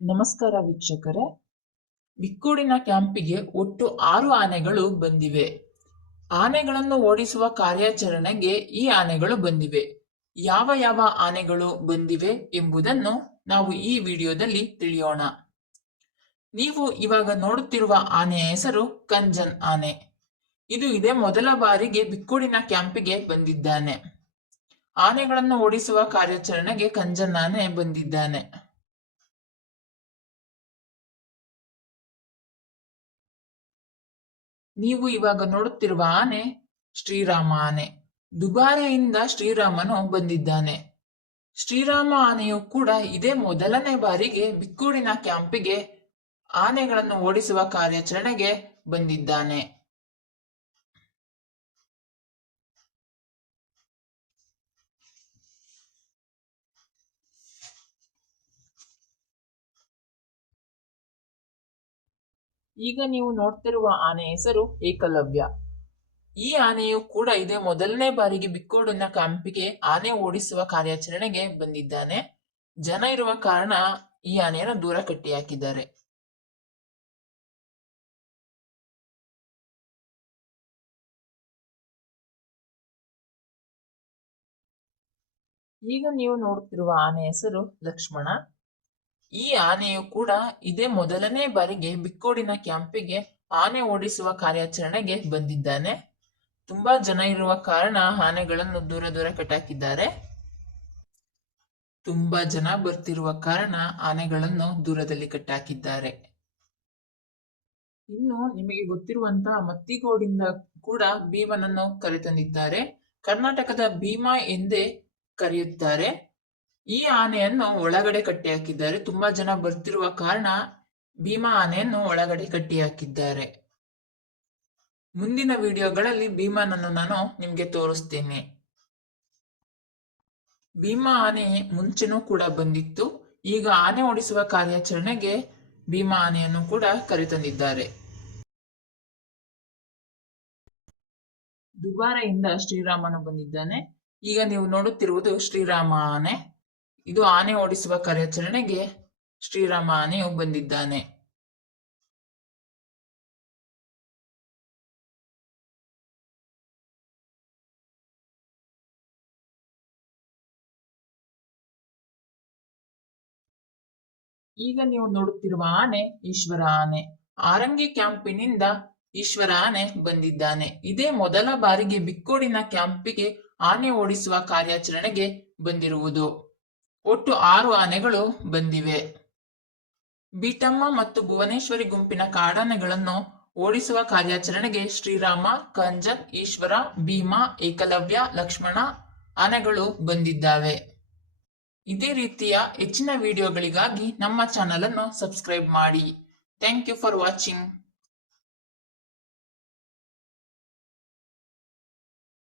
ನಮಸ್ಕಾರ ವೀಕ್ಷಕರೇ. ಬಿಕ್ಕೂಡಿನ ಕ್ಯಾಂಪಿಗೆ ಒಟ್ಟು ಆರು ಆನೆಗಳು ಬಂದಿವೆ. ಆನೆಗಳನ್ನು ಓಡಿಸುವ ಕಾರ್ಯಾಚರಣೆಗೆ ಈ ಆನೆಗಳು ಬಂದಿವೆ. ಯಾವ ಯಾವ ಆನೆಗಳು ಬಂದಿವೆ ಎಂಬುದನ್ನು ನಾವು ಈ ವಿಡಿಯೋದಲ್ಲಿ ತಿಳಿಯೋಣ. ನೀವು ಇವಾಗ ನೋಡುತ್ತಿರುವ ಆನೆಯ ಹೆಸರು ಕಂಜನ್ ಆನೆ. ಇದು ಇದೇ ಮೊದಲ ಬಾರಿಗೆ ಬಿಕ್ಕೂಡಿನ ಕ್ಯಾಂಪಿಗೆ ಬಂದಿದ್ದಾನೆ. ಆನೆಗಳನ್ನು ಓಡಿಸುವ ಕಾರ್ಯಾಚರಣೆಗೆ ಕಂಜನ್ ಆನೆ ಬಂದಿದ್ದಾನೆ. ನೀವು ಇವಾಗ ನೋಡುತ್ತಿರುವ ಆನೆ ಶ್ರೀರಾಮ ಆನೆ. ದುಬಾರೆಯಿಂದ ಶ್ರೀರಾಮನು ಬಂದಿದ್ದಾನೆ. ಶ್ರೀರಾಮ ಆನೆಯು ಕೂಡ ಇದೇ ಮೊದಲನೇ ಬಾರಿಗೆ ಬಿಕ್ಕೂಡಿನ ಕ್ಯಾಂಪಿಗೆ ಆನೆಗಳನ್ನು ಓಡಿಸುವ ಕಾರ್ಯಾಚರಣೆಗೆ ಬಂದಿದ್ದಾನೆ. ಈಗ ನೀವು ನೋಡ್ತಿರುವ ಆನೆ ಹೆಸರು ಏಕಲವ್ಯ. ಈ ಆನೆಯು ಕೂಡ ಇದೇ ಮೊದಲನೇ ಬಾರಿಗೆ ಬಿಕ್ಕೋಡಿನ ಕಂಪಿಗೆ ಆನೆ ಓಡಿಸುವ ಕಾರ್ಯಾಚರಣೆಗೆ ಬಂದಿದ್ದಾನೆ. ಜನ ಇರುವ ಕಾರಣ ಈ ಆನೆಯನ್ನು ದೂರ ಕಟ್ಟಿ ಹಾಕಿದ್ದಾರೆ ಈಗ ನೀವು ನೋಡುತ್ತಿರುವ ಆನೆ ಹೆಸರು ಲಕ್ಷ್ಮಣ. ಈ ಆನೆಯು ಕೂಡ ಇದೇ ಮೊದಲನೇ ಬಾರಿಗೆ ಬಿಕ್ಕೋಡಿನ ಕ್ಯಾಂಪಿಗೆ ಆನೆ ಓಡಿಸುವ ಕಾರ್ಯಾಚರಣೆಗೆ ಬಂದಿದ್ದಾನೆ. ತುಂಬಾ ಜನ ಇರುವ ಕಾರಣ ಆನೆಗಳನ್ನು ದೂರ ದೂರ ಕಟ್ಟಾಕಿದ್ದಾರೆ. ತುಂಬಾ ಜನ ಬರ್ತಿರುವ ಕಾರಣ ಆನೆಗಳನ್ನು ದೂರದಲ್ಲಿ ಕಟ್ಟಾಕಿದ್ದಾರೆ. ಇನ್ನು ನಿಮಗೆ ಗೊತ್ತಿರುವಂತಹ ಮತ್ತಿಗೋಡಿಂದ ಕೂಡ ಭೀಮನನ್ನು ಕರೆತಂದಿದ್ದಾರೆ. ಕರ್ನಾಟಕದ ಭೀಮಾ ಎಂದೇ ಕರೆಯುತ್ತಾರೆ. ಈ ಆನೆಯನ್ನು ಒಳಗಡೆ ಕಟ್ಟಿ ಹಾಕಿದ್ದಾರೆ ತುಂಬಾ ಜನ ಬರ್ತಿರುವ ಕಾರಣ ಭೀಮಾ ಆನೆಯನ್ನು ಒಳಗಡೆ ಕಟ್ಟಿ ಹಾಕಿದ್ದಾರೆ ಮುಂದಿನ ವಿಡಿಯೋಗಳಲ್ಲಿ ಭೀಮಾನನ್ನು ನಾನು ನಿಮ್ಗೆ ತೋರಿಸ್ತೇನೆ. ಭೀಮಾ ಆನೆ ಮುಂಚೆನೂ ಕೂಡ ಬಂದಿತ್ತು. ಈಗ ಆನೆ ಓಡಿಸುವ ಕಾರ್ಯಾಚರಣೆಗೆ ಭೀಮಾ ಆನೆಯನ್ನು ಕೂಡ ಕರೆತಂದಿದ್ದಾರೆ. ದುಬಾರೆಯಿಂದ ಶ್ರೀರಾಮನು ಬಂದಿದ್ದಾನೆ. ಈಗ ನೀವು ನೋಡುತ್ತಿರುವುದು ಶ್ರೀರಾಮ ಆನೆ. ಇದು ಆನೆ ಓಡಿಸುವ ಕಾರ್ಯಾಚರಣೆಗೆ ಶ್ರೀರಾಮ ಆನೆಯು ಬಂದಿದ್ದಾನೆ. ಈಗ ನೀವು ನೋಡುತ್ತಿರುವ ಆನೆ ಈಶ್ವರ ಆನೆ. ಆರಂಗಿ ಕ್ಯಾಂಪಿನಿಂದ ಈಶ್ವರ ಆನೆ ಬಂದಿದ್ದಾನೆ. ಇದೇ ಮೊದಲ ಬಾರಿಗೆ ಬಿಕ್ಕೋಡಿನ ಕ್ಯಾಂಪಿಗೆ ಆನೆ ಓಡಿಸುವ ಕಾರ್ಯಾಚರಣೆಗೆ ಬಂದಿರುವುದು. ಒಟ್ಟು ಆರು ಆನೆಗಳು ಬಂದಿವೆ. ಬೀಟಮ್ಮ ಮತ್ತು ಭುವನೇಶ್ವರಿ ಗುಂಪಿನ ಕಾಡಾನೆಗಳನ್ನು ಓಡಿಸುವ ಕಾರ್ಯಾಚರಣೆಗೆ ಶ್ರೀರಾಮ, ಕಂಜನ್, ಈಶ್ವರ, ಭೀಮಾ, ಏಕಲವ್ಯ, ಲಕ್ಷ್ಮಣ ಆನೆಗಳು ಬಂದಿದ್ದಾವೆ. ಇದೇ ರೀತಿಯ ಹೆಚ್ಚಿನ ವಿಡಿಯೋಗಳಿಗಾಗಿ ನಮ್ಮ ಚಾನಲ್ ಅನ್ನು ಸಬ್ಸ್ಕ್ರೈಬ್ ಮಾಡಿ. Thank you for watching.